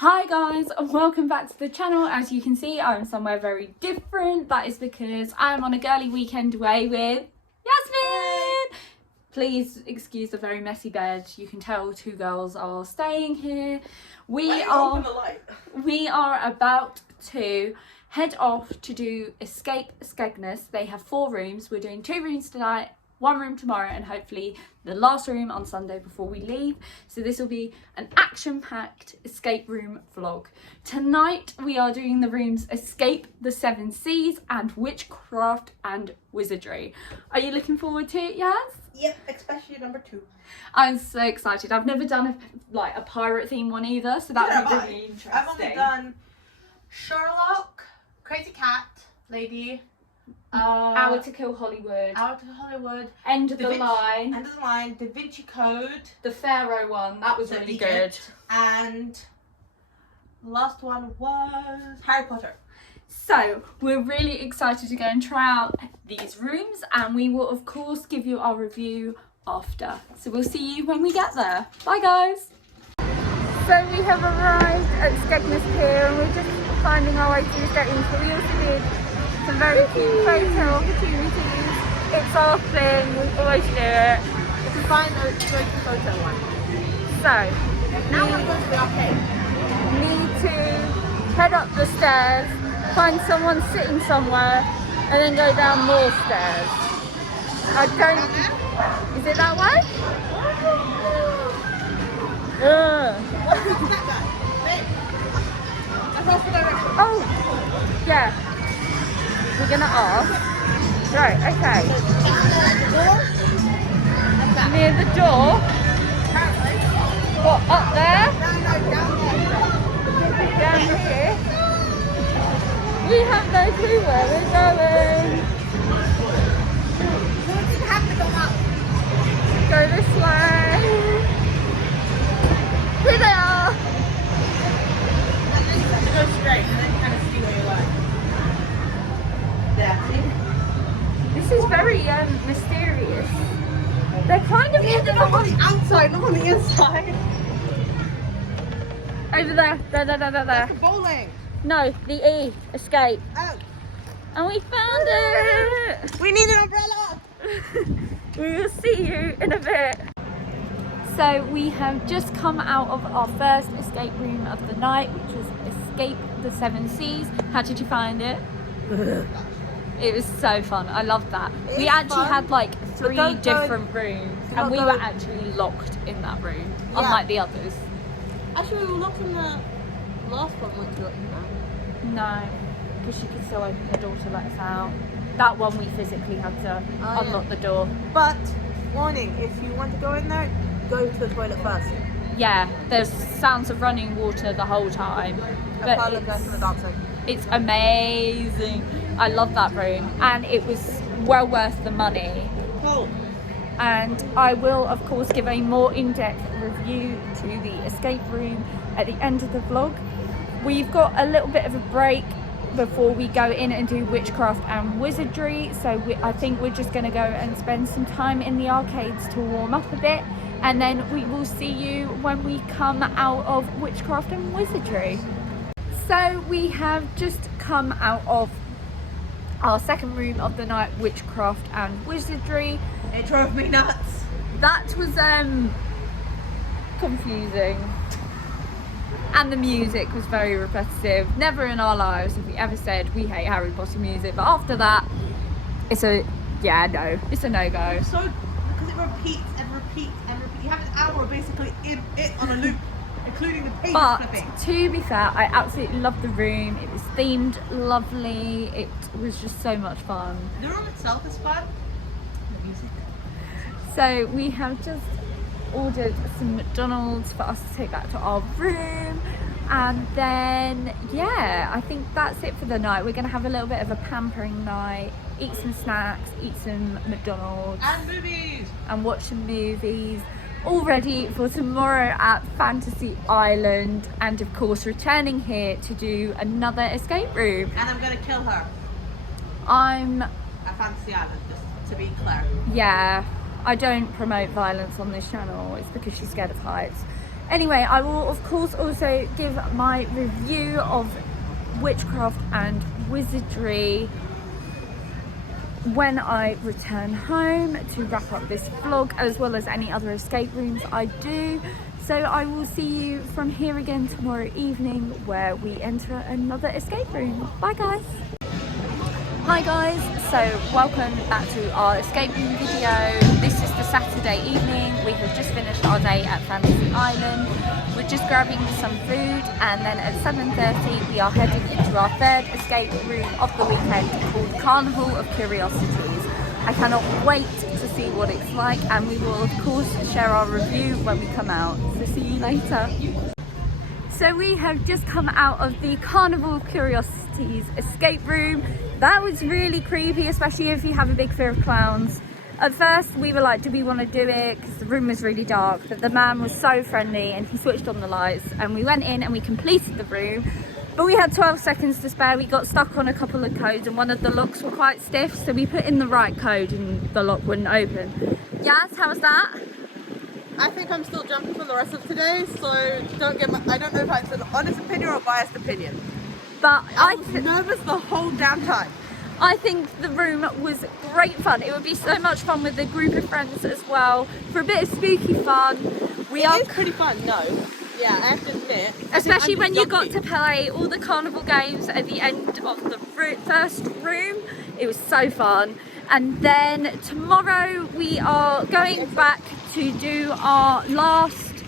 Hi guys, and welcome back to the channel. As you can see, I'm somewhere very different. That is because I'm on a girly weekend away with Yasmin. Please excuse the very messy bed. You can tell two girls are staying here. We are about to head off to do Escape Skegness. They have 4 rooms. We're doing 2 rooms tonight, 1 room tomorrow, and hopefully the last room on Sunday before we leave. So this will be an action-packed escape room vlog. Tonight we are doing the rooms Escape the 7 Seas and Witchcraft and Wizardry. Are you looking forward to it, Yaz? Yep, especially number 2. I'm so excited. I've never done a pirate theme one either, so that would be really interesting. I've only done Sherlock, Crazy Cat, Lady, Hour to Kill Hollywood, End of the Line, Da Vinci Code, the Pharaoh one, that was really good, and the last one was Harry Potter. So we're really excited to go and try out these rooms, and we will of course give you our review after. So we'll see you when we get there. Bye guys! So we have arrived at Skegness Pier and we're just finding our way to the settings, but we also did some very cute photo opportunities. It's our thing, we always do it. You can find a great photo one. So, Now we're going to the arcade. Need to head up the stairs, find someone sitting somewhere, and then go down more stairs. I don't... Is it that way? Oh, yeah. We're gonna ask. Right, okay. Near the door. What, up there? Down here. We have no clue where we're going. Go this way. Here they are. Go straight and then kind of see where you're like. There, see? This is very mysterious. They're kind of They're not on the outside, not on the inside. over there. There. Bowling. No, the E, escape. Oh. And we found it. We need an umbrella. We will see you in a bit. So we have just come out of our first escape room of the night, which was Escape the 7 Seas. How did you find it? It was so fun. I loved that. We actually had like 3 different rooms, and we were actually locked in that room, unlike the others. Actually, we were locked in the last one. Weren't you locked in that? No, because she could still open the door to let us out. That one we physically had to unlock the door. But warning: if you want to go in there, go to the toilet first. Yeah, there's sounds of running water the whole time. But it's amazing. I love that room, and it was well worth the money. Cool. And I will of course give a more in-depth review to the escape room at the end of the vlog. We've got a little bit of a break before we go in and do witchcraft and wizardry, so I think we're just going to go and spend some time in the arcades to warm up a bit, and then we will see you when we come out of witchcraft and wizardry. So we have just come out of our second room of the night, witchcraft and wizardry. It drove me nuts. That was confusing, and the music was very repetitive. Never in our lives have we ever said we hate Harry Potter music, but after that it's a no-go. So because it repeats and repeats and repeats, you have an hour basically in it on a loop, including the page flipping. But to be fair, I absolutely loved the room. It was themed lovely. It was just so much fun. The room itself is fun. The music. So we have just ordered some McDonald's for us to take back to our room, and then yeah, I think that's it for the night. We're gonna have a little bit of a pampering night, eat some snacks, eat some McDonald's And movies, and watch some movies, all ready for tomorrow at Fantasy Island, and of course returning here to do another escape room. and I'm gonna kill her I'm at Fantasy Island, just to be clear. yeah, I don't promote violence on this channel. It's because she's scared of heights. Anyway, I will of course also give my review of witchcraft and wizardry when I return home to wrap up this vlog, as well as any other escape rooms I do. So I will see you from here again tomorrow evening, where we enter another escape room. Bye guys. Hi guys, so welcome back to our escape room video. This is the Saturday evening. We have just finished our day at Fantasy Island. We're just grabbing some food, and then at 7:30 we are heading into our third escape room of the weekend, called Carnival of Curiosities. I cannot wait to see what it's like, and we will of course share our review when we come out. So see you later. So we have just come out of the Carnival of Curiosities escape room. That was really creepy, especially if you have a big fear of clowns. At first we were like, do we want to do it? Because the room was really dark, but the man was so friendly and he switched on the lights, and we went in and we completed the room. But we had 12 seconds to spare. We got stuck on a couple of codes and one of the locks were quite stiff, so we put in the right code and the lock wouldn't open. Yaz, how was that? I think I'm still jumping for the rest of today, so don't get I don't know if it's an honest opinion or a biased opinion. But I was nervous the whole damn time. I think the room was great fun. It would be so much fun with a group of friends as well, for a bit of spooky fun. It is pretty fun, no. Yeah, I have to admit. Especially when you got to play all the carnival games at the end of the first room. It was so fun. And then tomorrow we are going back to do our last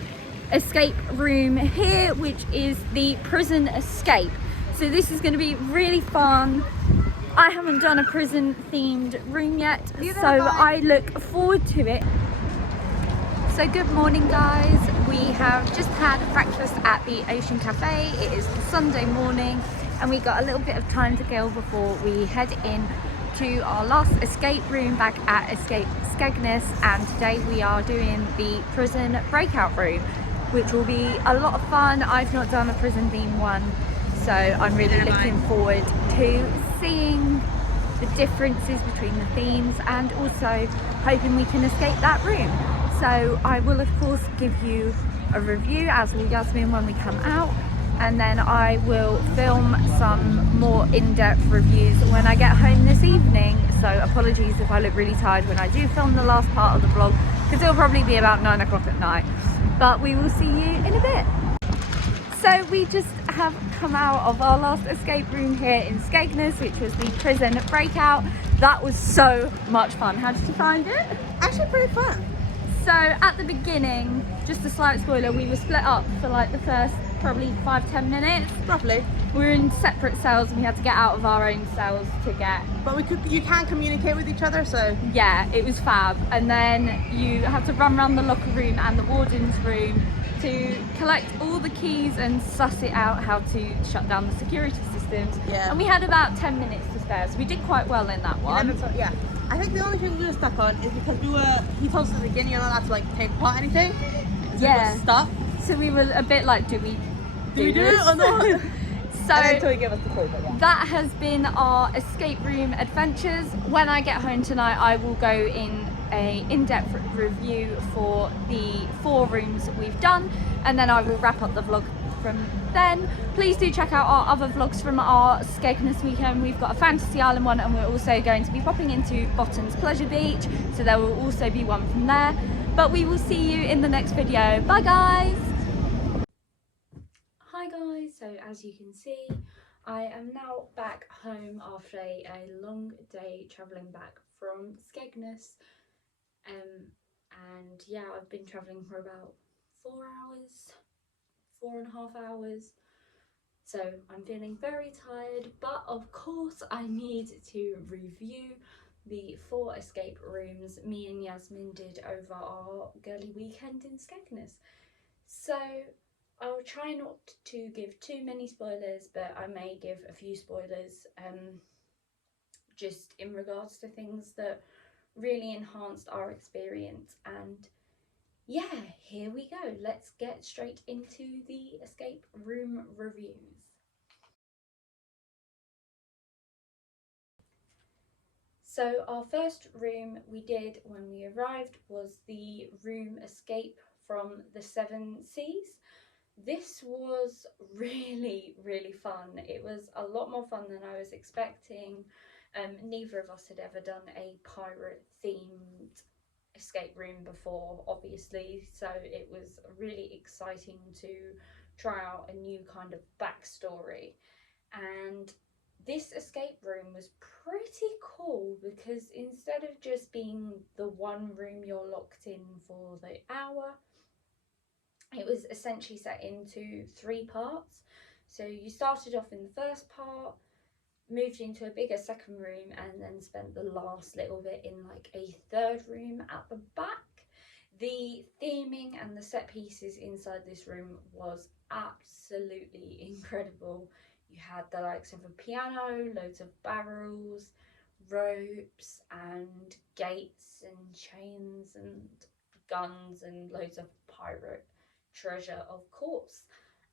escape room here, which is the prison escape. So this is going to be really fun. I haven't done a prison themed room yet, so I look forward to it. So good morning guys, we have just had breakfast at the Ocean Cafe. It is Sunday morning and we got a little bit of time to kill before we head in to our last escape room back at Escape Skegness, and today we are doing the prison breakout room, which will be a lot of fun. I've not done a prison themed one, so I'm really looking forward to seeing the differences between the themes and also hoping we can escape that room. So I will of course give you a review, as will Yasmin, when we come out, and then I will film some more in-depth reviews when I get home this evening. So apologies if I look really tired when I do film the last part of the vlog, because it'll probably be about 9 o'clock at night, but we will see you in a bit. So we just have come out of our last escape room here in Skegness, which was the prison breakout. That was so much fun. How did you find it? Actually pretty fun. So at the beginning, just a slight spoiler, we were split up for like the first probably 5-10 minutes. Roughly. We were in separate cells and we had to get out of our own cells to get... But you can communicate with each other, so... Yeah, it was fab. And then you have to run around the locker room and the warden's room to collect all the keys and suss it out how to shut down the security systems. Yeah. And we had about 10 minutes to spare, so we did quite well in that one. Yeah. I think the only thing we were stuck on is because he told us at the beginning you're not allowed to like take apart anything. So Yeah. we were stuck. So we were a bit like, do we do it or not? So until he gave us the clue, but yeah. That has been our escape room adventures. When I get home tonight, I will go in a in-depth review for the 4 rooms we've done, and then I will wrap up the vlog from then. Please do check out our other vlogs from our Skegness weekend. We've got a Fantasy Island one, and we're also going to be popping into Bottom's Pleasure Beach, so there will also be one from there. But we will see you in the next video. Bye guys! Hi guys, so as you can see, I am now back home after a long day travelling back from Skegness. And yeah, I've been travelling for about 4.5 hours. So I'm feeling very tired, but of course I need to review the 4 escape rooms me and Yasmin did over our girly weekend in Skegness. So I'll try not to give too many spoilers, but I may give a few spoilers just in regards to things that really enhanced our experience. And yeah, here we go. Let's get straight into the escape room reviews. So our first room we did when we arrived was the room Escape from the Seven Seas. This was really, really fun. It was a lot more fun than I was expecting. Neither of us had ever done a pirate themed escape room before, obviously, so it was really exciting to try out a new kind of backstory. And this escape room was pretty cool because instead of just being the one room you're locked in for the hour, it was essentially set into 3 parts. So you started off in the first part, moved into a bigger second room, and then spent the last little bit in like a third room at the back. The theming and the set pieces inside this room was absolutely incredible. You had the likes of a piano, loads of barrels, ropes and gates and chains and guns and loads of pirate treasure, of course.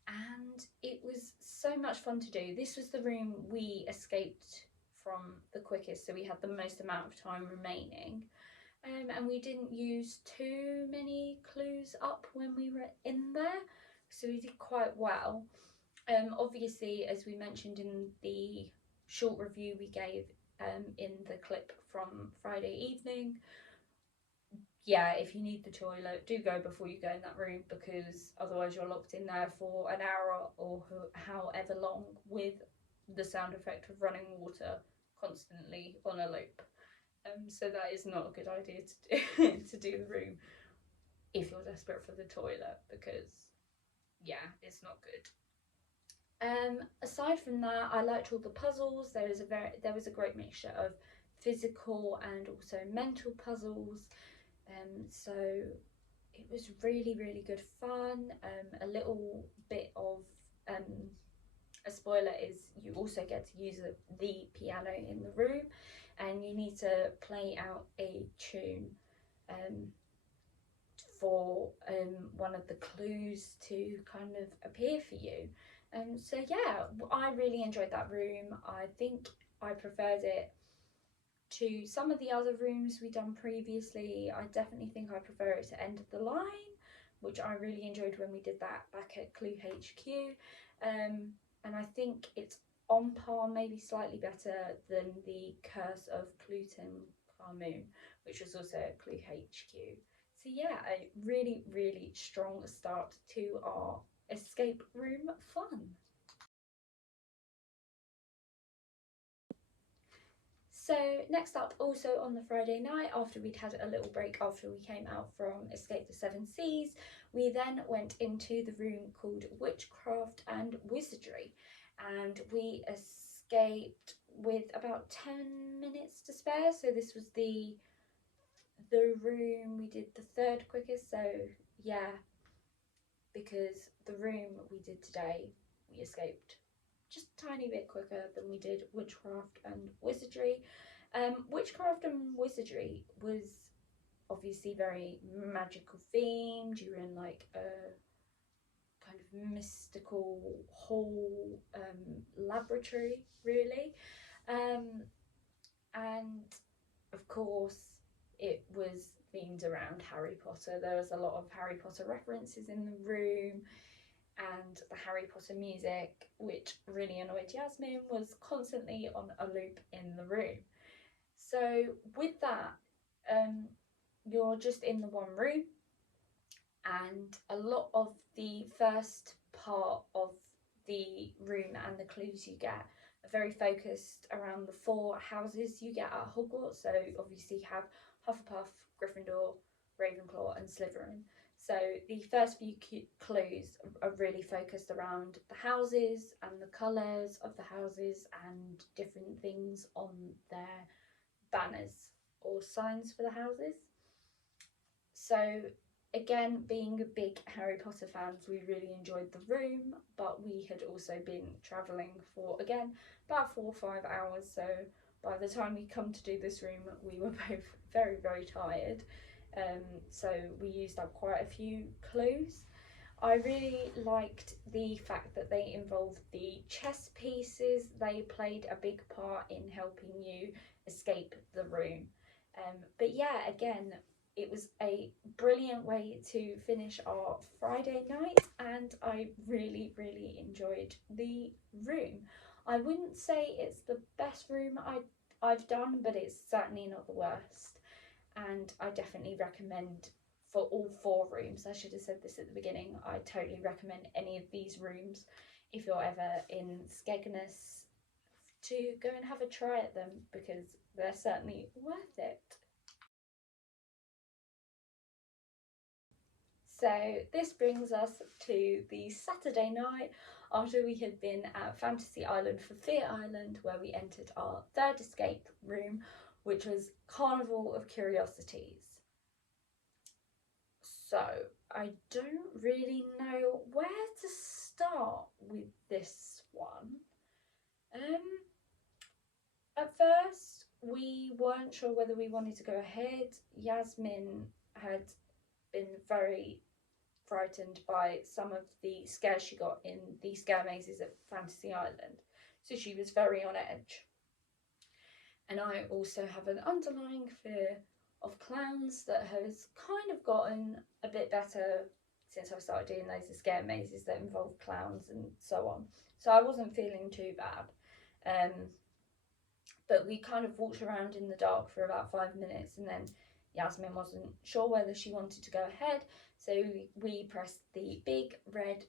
And it was so much fun to do. This was the room we escaped from the quickest, so we had the most amount of time remaining. And we didn't use too many clues up when we were in there, so we did quite well. Obviously, as we mentioned in the short review we gave in the clip from Friday evening, yeah, if you need the toilet, do go before you go in that room, because otherwise you're locked in there for an hour or however long with the sound effect of running water constantly on a loop. So that is not a good idea to do, to do the room if you're desperate for the toilet, because yeah, it's not good. Aside from that, I liked all the puzzles. There was a great mixture of physical and also mental puzzles. So it was really, really good fun. A little bit of a spoiler is you also get to use the piano in the room, and you need to play out a tune for one of the clues to kind of appear for you. So yeah, I really enjoyed that room. I think I preferred it to some of the other rooms we've done previously. I definitely think I prefer it to End of the Line, which I really enjoyed when we did that back at Clue HQ. And I think it's on par, maybe slightly better than the Curse of Tutankhamun, which was also at Clue HQ. So yeah, a really, really strong start to our escape room fun. So next up, also on the Friday night, after we'd had a little break after we came out from Escape the Seven Seas, we then went into the room called Witchcraft and Wizardry, and we escaped with about 10 minutes to spare. So this was the room we did the third quickest, so yeah, because the room we did today, we escaped just a tiny bit quicker than we did Witchcraft and Wizardry. Witchcraft and Wizardry was obviously very magical themed. You were in like a kind of mystical hall laboratory, really. And of course, it was themed around Harry Potter. There was a lot of Harry Potter references in the room, and the Harry Potter music, which really annoyed Yasmin, was constantly on a loop in the room. So with that, you're just in the one room, and a lot of the first part of the room and the clues you get are very focused around the 4 houses you get at Hogwarts. So obviously you have Hufflepuff, Gryffindor, Ravenclaw and Slytherin. So the first few clues are really focused around the houses and the colours of the houses and different things on their banners or signs for the houses. So again, being big Harry Potter fans, we really enjoyed the room, but we had also been travelling for, again, about 4 or 5 hours. So by the time we come to do this room, we were both very, very tired. So we used up quite a few clues. I really liked the fact that they involved the chess pieces. They played a big part in helping you escape the room. But yeah, again, it was a brilliant way to finish our Friday night, and I really, really enjoyed the room. I wouldn't say it's the best room I've done, but it's certainly not the worst. And I definitely recommend for all 4 rooms. I should have said this at the beginning. I totally recommend any of these rooms if you're ever in Skegness to go and have a try at them, because they're certainly worth it. So this brings us to the Saturday night after we had been at Fantasy Island for Fear Island, where we entered our 3rd escape room, which was Carnival of Curiosities. So I don't really know where to start with this one. At first we weren't sure whether we wanted to go ahead. Yasmin had been very frightened by some of the scares she got in the scare mazes at Fantasy Island, so she was very on edge. And I also have an underlying fear of clowns that has kind of gotten a bit better since I started doing those scare mazes that involve clowns and so on. So I wasn't feeling too bad. But we kind of walked around in the dark for about 5 minutes, and then Yasmin wasn't sure whether she wanted to go ahead, so we pressed the big red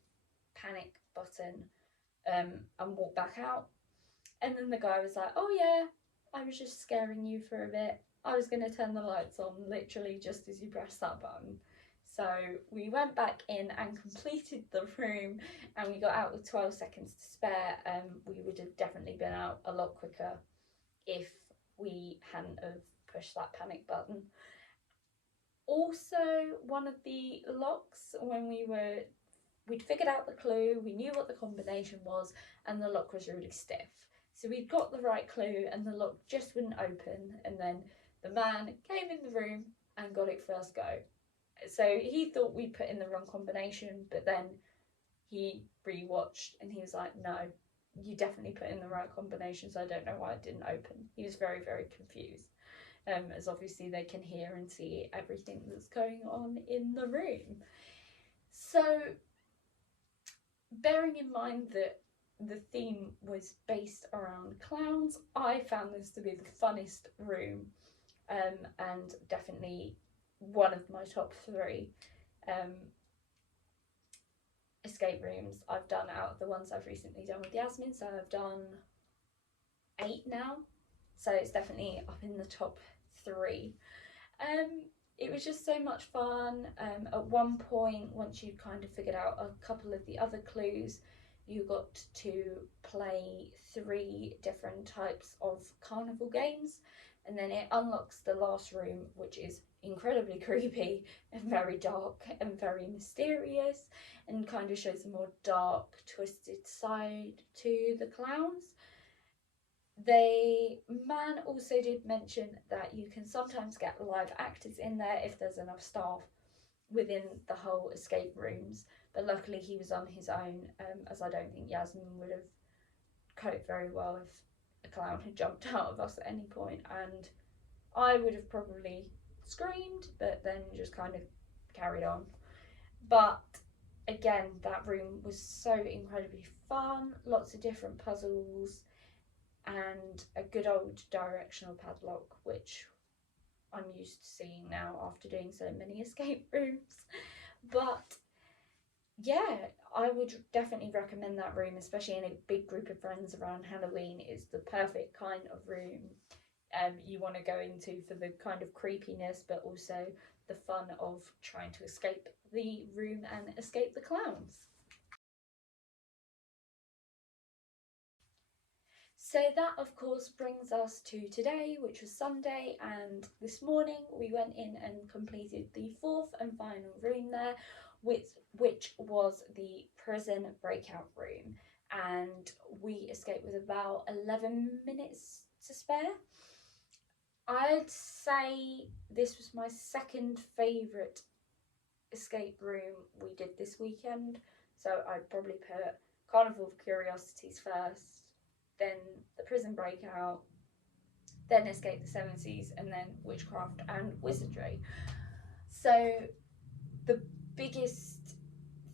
panic button and walked back out. And then the guy was like, "Oh yeah, I was just scaring you for a bit. I was going to turn the lights on literally just as you pressed that button." So we went back in and completed the room, and we got out with 12 seconds to spare. We would have definitely been out a lot quicker if we hadn't have pushed that panic button. Also, one of the locks, when we'd figured out the clue, we knew what the combination was, and the lock was really stiff. So we'd got the right clue and the lock just wouldn't open, and then the man came in the room and got it first go. So he thought we put in the wrong combination, but then he rewatched and he was like, "No, you definitely put in the right combination, so I don't know why it didn't open." He was very, very confused, as obviously they can hear and see everything that's going on in the room. So bearing in mind that the theme was based around clowns, I found this to be the funnest room, and definitely one of my top 3 escape rooms I've done out of the ones I've recently done with Yasmin. So I've done 8 now, so it's definitely up in the top 3. It was just so much fun. At one point, once you'd kind of figured out a couple of the other clues, you got to play 3 different types of carnival games, and then it unlocks the last room, which is incredibly creepy and very dark and very mysterious, and kind of shows a more dark, twisted side to the clowns. The man also did mention that you can sometimes get live actors in there if there's enough staff within the whole escape rooms, but luckily he was on his own, as I don't think Yasmin would have coped very well if a clown had jumped out of us at any point, and I would have probably screamed but then just kind of carried on. But again, that room was so incredibly fun, lots of different puzzles and a good old directional padlock, which I'm used to seeing now after doing so many escape rooms. But yeah, I would definitely recommend that room, especially in a big group of friends around Halloween. It's the perfect kind of room you want to go into for the kind of creepiness, but also the fun of trying to escape the room and escape the clowns. So that of course brings us to today, which was Sunday, and this morning we went in and completed the 4th and final room there, which was the prison breakout room, and we escaped with about 11 minutes to spare. I'd say this was my 2nd favourite escape room we did this weekend, so I'd probably put Carnival of Curiosities first, then the prison breakout, then Escape the Seven Seas, and then Witchcraft and Wizardry. So the biggest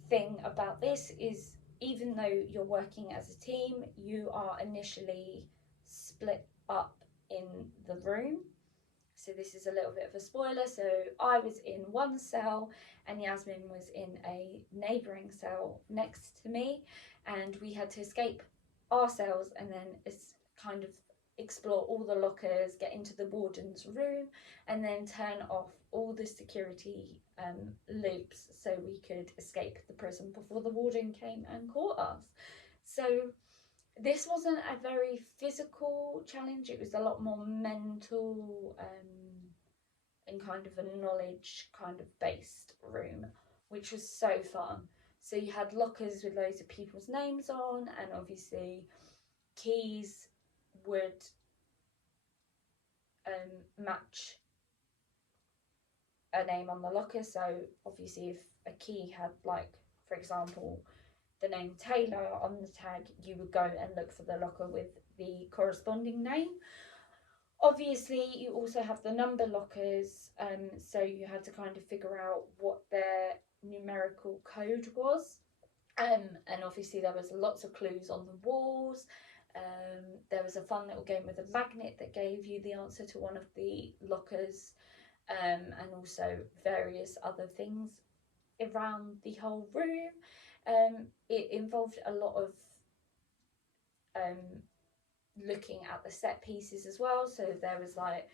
thing about this is, even though you're working as a team, you are initially split up in the room. So this is a little bit of a spoiler. So I was in one cell and Yasmin was in a neighbouring cell next to me, and we had to escape our cells and then kind of explore all the lockers, get into the warden's room, and then turn off all the security loops so we could escape the prison before the warden came and caught us. So this wasn't a very physical challenge, it was a lot more mental and kind of a knowledge kind of based room, which was so fun. So you had lockers with loads of people's names on, and obviously keys would match a name on the locker. So obviously if a key had, like, for example, the name Taylor on the tag, you would go and look for the locker with the corresponding name. Obviously you also have the number lockers, so you had to kind of figure out what their numerical code was, and obviously there was lots of clues on the walls. There was a fun little game with a magnet that gave you the answer to one of the lockers, and also various other things around the whole room. It involved a lot of looking at the set pieces as well. So there was like,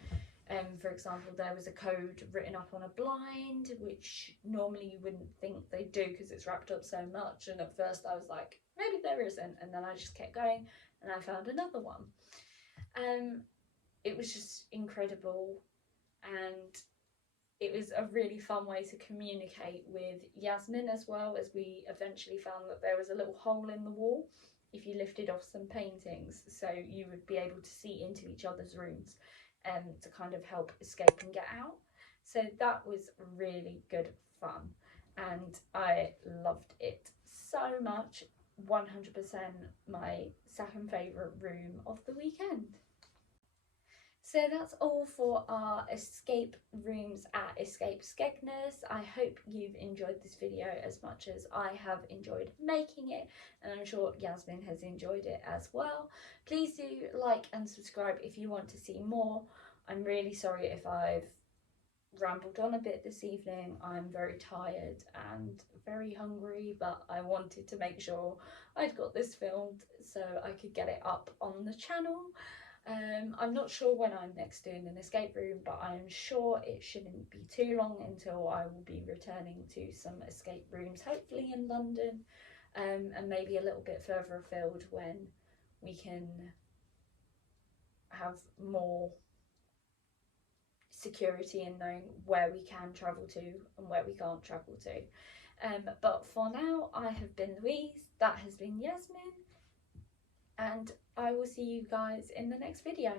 for example, there was a code written up on a blind, which normally you wouldn't think they do because it's wrapped up so much. And at first I was like, maybe there isn't, and then I just kept going and I found another one. It was just incredible, and it was a really fun way to communicate with Yasmin, as well as we eventually found that there was a little hole in the wall if you lifted off some paintings, so you would be able to see into each other's rooms to kind of help escape and get out. So that was really good fun and I loved it so much. 100% my second favourite room of the weekend. So that's all for our escape rooms at Escape Skegness. I hope you've enjoyed this video as much as I have enjoyed making it, and I'm sure Yasmin has enjoyed it as well. Please do like and subscribe if you want to see more. I'm really sorry if I've rambled on a bit this evening. I'm very tired and very hungry, but I wanted to make sure I'd got this filmed so I could get it up on the channel. I'm not sure when I'm next doing an escape room, but I'm sure it shouldn't be too long until I will be returning to some escape rooms, hopefully in London, and maybe a little bit further afield when we can have more security in knowing where we can travel to and where we can't travel to. But for now, I have been Louise, that has been Yasmin, and I will see you guys in the next video.